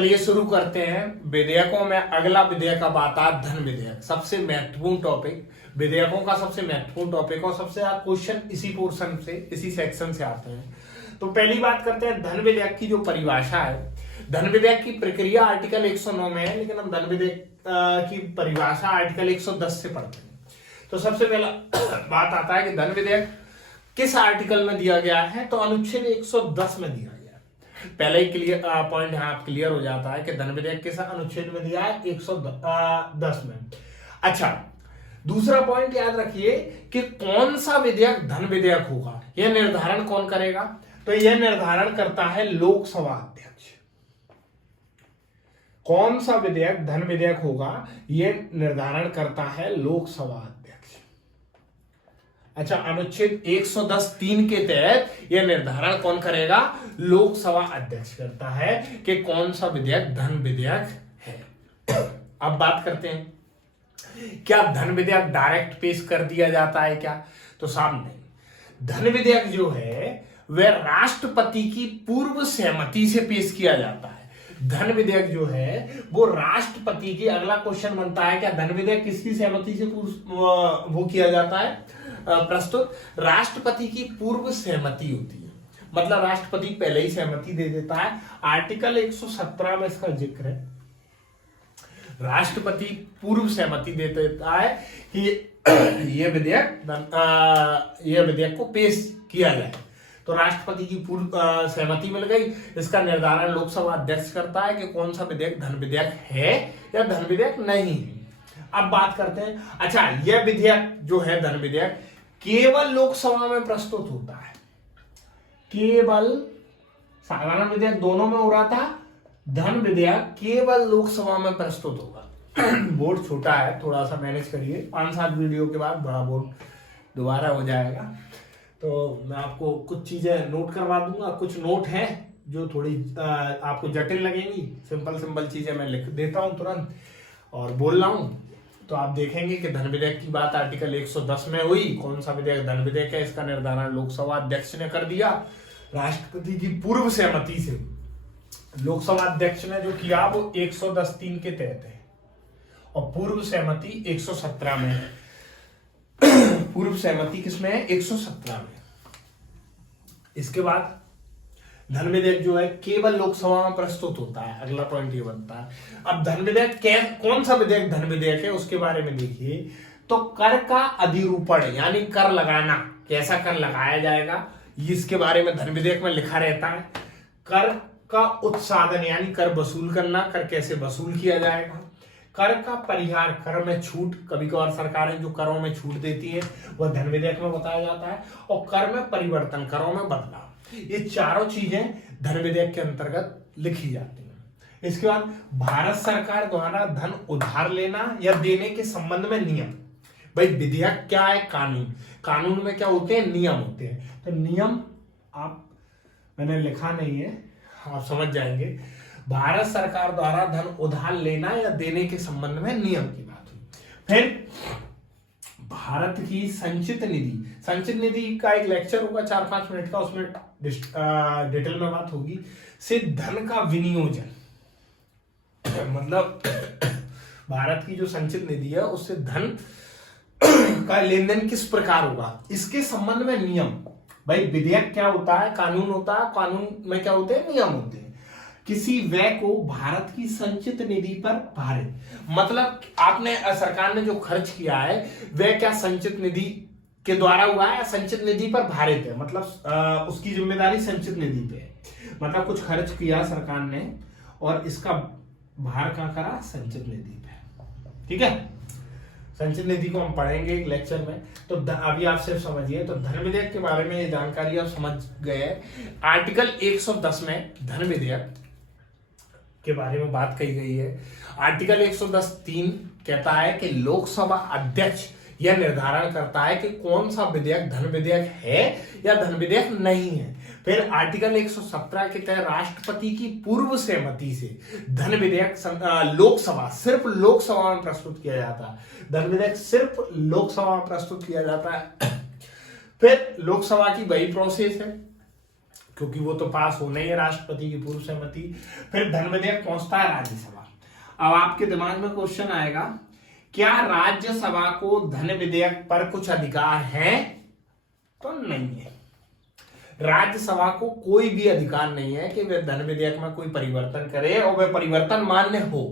चलिए शुरू करते हैं। विधेयकों में अगला विधेयक अब आता है धन विधेयक, सबसे महत्वपूर्ण टॉपिक। विधेयकों का सबसे महत्वपूर्ण टॉपिक और सबसे ज्यादा क्वेश्चन इसी पोर्शन से, इसी सेक्शन से आते हैं। तो पहली बात करते हैं धन विधेयक की जो परिभाषा है। धन विधेयक की प्रक्रिया आर्टिकल 109 में है, लेकिन हम धन विधेयक की परिभाषा आर्टिकल 110 से पढ़ते हैं। तो सबसे पहला बात आता है कि धन विधेयक किस आर्टिकल में दिया गया है, तो अनुच्छेद 110 में दिया गया है। पहले ही क्लियर पॉइंट यहाँ क्लियर हो जाता है कि धन विधेयक किस अनुच्छेद में दिया है, 110 में। अच्छा, दूसरा पॉइंट याद रखिए कि कौन सा विधेयक धन विधेयक होगा, यह निर्धारण कौन करेगा, तो यह निर्धारण करता है लोकसभा अध्यक्ष। कौन सा विधेयक धन विधेयक होगा, यह निर्धारण करता है लोकसभा अध्यक्ष। अच्छा, अनुच्छेद 110(3) के तहत यह निर्धारण कौन करेगा, लोकसभा अध्यक्ष करता है कि कौन सा विधेयक धन विधेयक है। अब बात करते हैं, क्या धन विधेयक डायरेक्ट पेश कर दिया जाता है क्या, तो सामने धन विधेयक जो है वह राष्ट्रपति की पूर्व सहमति से पेश किया जाता है। धन विधेयक जो है वो राष्ट्रपति की, अगला क्वेश्चन बनता है क्या धन विधेयक किसकी सहमति से वो किया जाता है, प्रस्तुत राष्ट्रपति की पूर्व सहमति होती है, मतलब राष्ट्रपति पहले ही सहमति दे देता है। आर्टिकल 117 में इसका जिक्र है, राष्ट्रपति पूर्व सहमति दे देता है कि यह विधेयक को पेश किया जाए। तो राष्ट्रपति की पूर्व सहमति मिल गई। इसका निर्धारण लोकसभा अध्यक्ष करता है कि कौन सा विधेयक धन विधेयक है या धन विधेयक नहीं है। अब बात करते हैं, अच्छा, यह विधेयक जो है धन विधेयक केवल लोकसभा में प्रस्तुत होता है, केवल साधारण विधेयक दोनों में हो रहा था, धन विधेयक केवल लोकसभा में प्रस्तुत होगा। बोर्ड छोटा है, थोड़ा सा मैनेज करिए, 5-7 वीडियो के बाद बड़ा बोर्ड दोबारा हो जाएगा। तो मैं आपको कुछ चीजें नोट करवा दूंगा, कुछ नोट हैं जो थोड़ी आपको जटिल लगेंगी, सिंपल चीजें मैं लिख देता हूं तुरंत और बोल रहा हूं। तो आप देखेंगे कि धन विधेयक की बात आर्टिकल 110 में हुई। कौन सा विधेयक धन विधेयक है, इसका निर्धारण लोकसभा अध्यक्ष ने कर दिया राष्ट्रपति की पूर्व सहमति से। लोकसभा अध्यक्ष ने जो किया वो 110(3) के तहत है और पूर्व सहमति 117 में है। पूर्व सहमति किसमें है, 117 में। इसके बाद धन विधेयक जो है केवल लोकसभा में प्रस्तुत होता है। अगला पॉइंट ये बनता है, अब धन विधेयक कौन सा विधेयक धन विधेयक है उसके बारे में देखिए। तो कर का अधिरूपण यानी कर लगाना, कैसा कर लगाया जाएगा, इसके बारे में धन विधेयक में लिखा रहता है। कर का उत्साधन यानी कर वसूल करना, कर कैसे वसूल किया जाएगा। कर का परिहार, कर में छूट, कभी कभार सरकारें जो करों में छूट देती है वह धन विधेयक में बताया जाता है। और कर में परिवर्तन, करों में बदलाव, ये चारों चीजें धन विधेयक के अंतर्गत लिखी जाती हैं। इसके बाद भारत सरकार द्वारा धन उधार लेना या देने के संबंध में नियम। भाई विधेयक क्या है, कानून, कानून में क्या होते हैं, नियम होते हैं। तो नियम मैंने लिखा नहीं है, आप समझ जाएंगे। भारत सरकार द्वारा धन उधार लेना या देने के संबंध में नियम की बात हुई। फिर भारत की संचित निधि, संचित निधि का एक लेक्चर होगा 4-5 मिनट का, उसमें डिटेल में बात होगी। से धन का विनियोजन, मतलब भारत की जो संचित निधि है उससे धन का लेन देन किस प्रकार होगा, इसके संबंध में नियम। भाई विधेयक क्या होता है, कानून होता है, कानून में क्या होते हैं, नियम होते हैं। किसी व्यय को भारत की संचित निधि पर भारित, मतलब आपने सरकार ने जो खर्च किया है वह क्या संचित निधि के द्वारा हुआ है, संचित निधि पर भारित है, मतलब उसकी जिम्मेदारी संचित निधि पे है। मतलब कुछ खर्च किया सरकार ने और इसका भार कहां करा, संचित निधि पे। ठीक है, संचित निधि को हम पढ़ेंगे एक लेक्चर में। तो अभी आप सिर्फ समझिए, तो धन विधेयक के बारे में ये जानकारी आप समझ गए। आर्टिकल 110 में धन विधेयक के बारे में बात कही गई है। आर्टिकल 110(3) कहता है कि लोकसभा अध्यक्ष यह निर्धारण करता है कि कौन सा विधेयक धन विधेयक है या धन विधेयक नहीं है। फिर आर्टिकल 117 के तहत राष्ट्रपति की पूर्व सहमति से धन विधेयक लोकसभा, सिर्फ लोकसभा में प्रस्तुत किया जाता है। धन विधेयक सिर्फ लोकसभा में प्रस्तुत किया जाता है। फिर लोकसभा की वही प्रोसेस है, क्योंकि वो तो पास होना ही है राष्ट्रपति की पूर्व सहमति। फिर धन विधेयक पहुंचता है राज्यसभा। अब आपके दिमाग में क्वेश्चन आएगा, क्या राज्यसभा को धन विधेयक पर कुछ अधिकार है? तो नहीं है। राज्यसभा को कोई भी अधिकार नहीं है कि वह धन विधेयक में कोई परिवर्तन करे और वह परिवर्तन मान्य हो।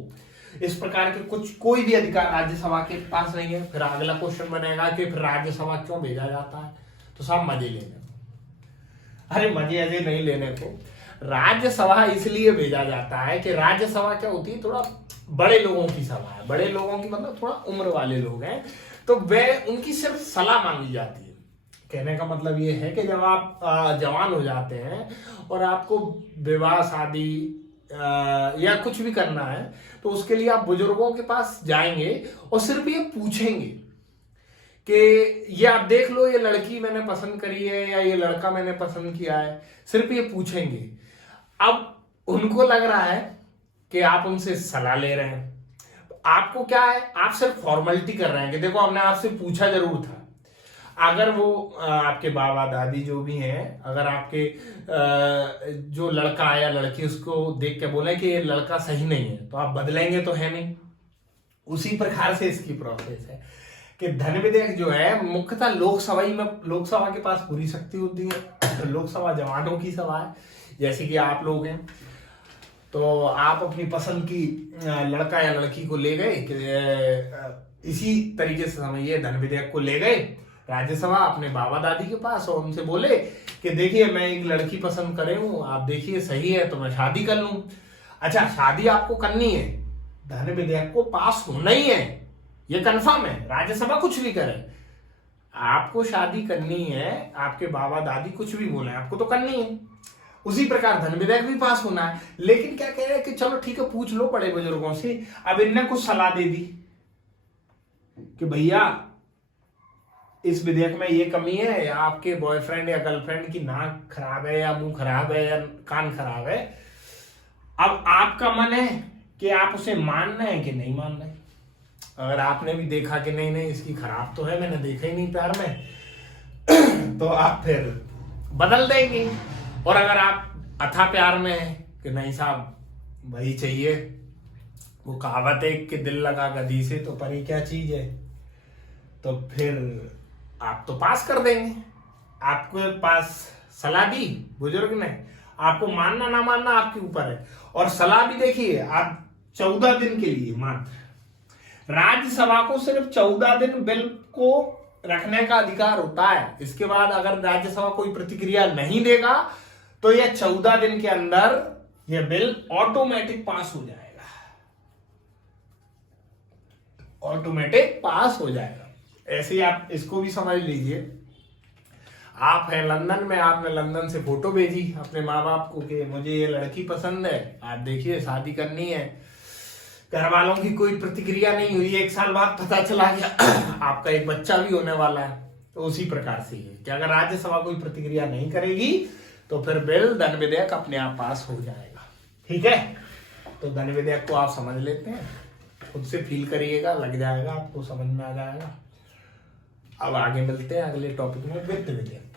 इस प्रकार के कोई भी अधिकार राज्यसभा के पास नहीं है। फिर अगला क्वेश्चन बनेगा कि फिर राज्यसभा क्यों भेजा जाता है? तो सब मजे लेने को। अरे मजे अजे नहीं लेने को, राज्यसभा इसलिए भेजा जाता है कि राज्यसभा क्या होती है, थोड़ा बड़े लोगों की सभा है। बड़े लोगों की मतलब थोड़ा उम्र वाले लोग हैं, तो वह उनकी सिर्फ सलाह मांगी जाती है। कहने का मतलब ये है कि जब आप जवान हो जाते हैं और आपको विवाह शादी या कुछ भी करना है, तो उसके लिए आप बुजुर्गों के पास जाएंगे और सिर्फ ये पूछेंगे कि ये आप देख लो, ये लड़की मैंने पसंद करी है या ये लड़का मैंने पसंद किया है, सिर्फ ये पूछेंगे। अब उनको लग रहा है कि आप उनसे सलाह ले रहे हैं। आपको क्या है, आप सिर्फ फॉर्मेलिटी कर रहे हैं कि देखो हमने आपसे पूछा जरूर था। अगर वो आपके बाबा दादी जो भी हैं, अगर आपके जो लड़का है या लड़की उसको देख के बोले कि ये लड़का सही नहीं है, तो आप बदलेंगे तो है नहीं। उसी प्रकार से इसकी प्रोसेस है कि धन विधेयक जो है मुख्यतः लोकसभा के पास पूरी शक्ति होती है। लोकसभा जवानों की सभा है, जैसे कि आप लोग हैं। तो आप अपनी पसंद की लड़का या लड़की को ले गए कि इसी तरीके से समझिए, धन विधेयक को ले गए राज्यसभा अपने बाबा दादी के पास और उनसे बोले कि देखिए मैं एक लड़की पसंद करे हूं, आप देखिए सही है तो मैं शादी कर लूं। अच्छा, शादी आपको करनी है, धन विधेयक को पास होना ही है, ये कंफर्म है। राज्यसभा कुछ भी करे, आपको शादी करनी है, आपके बाबा दादी कुछ भी बोले आपको तो करनी है। उसी प्रकार धन विधेयक भी पास होना है। लेकिन क्या कह रहे हैं कि चलो ठीक है, पूछ लो बड़े बुजुर्गों से। अब इनने कुछ सलाह दे दी कि भैया इस विधेयक में ये कमी है, या आपके बॉयफ्रेंड या गर्लफ्रेंड की नाक खराब है या मुंह खराब है या कान खराब है। अब आपका मन है कि आप उसे मान रहे हैं कि नहीं मान रहे। अगर आपने भी देखा कि नहीं नहीं इसकी खराब तो है, मैंने देखा ही नहीं प्यार में, तो आप फिर बदल देंगे। और अगर आप अथा प्यार में हैं कि नहीं साहब वही चाहिए, वो कहावत है कि दिल लगा गधी से तो परी क्या चीज है, तो फिर आप तो पास कर देंगे। आपके पास सलाह दी बुजुर्ग ने, आपको मानना ना मानना आपके ऊपर है। और सलाह भी देखिए, आप 14 दिन के लिए मात्र, राज्यसभा को सिर्फ 14 दिन बिल को रखने का अधिकार होता है। इसके बाद अगर राज्यसभा कोई प्रतिक्रिया नहीं देगा तो यह 14 दिन के अंदर यह बिल ऑटोमेटिक पास हो जाएगा, ऑटोमेटिक पास हो जाएगा। ऐसे ही आप इसको भी समझ लीजिए, आप हैं लंदन में, आपने लंदन से फोटो भेजी अपने माँ बाप को कि मुझे ये लड़की पसंद है, आप देखिए शादी करनी है। घर वालों की कोई प्रतिक्रिया नहीं हुई, 1 साल बाद पता चला गया आपका एक बच्चा भी होने वाला है। तो उसी प्रकार से है कि अगर राज्यसभा कोई प्रतिक्रिया नहीं करेगी तो फिर बिल धन विधेयक अपने आप पास हो जाएगा। ठीक है, तो धन विधेयक को आप समझ लेते हैं, खुद से फील करिएगा, लग जाएगा आपको, समझ में आ जाएगा। अब आगे मिलते हैं अगले टॉपिक में, वित्त विधेयक।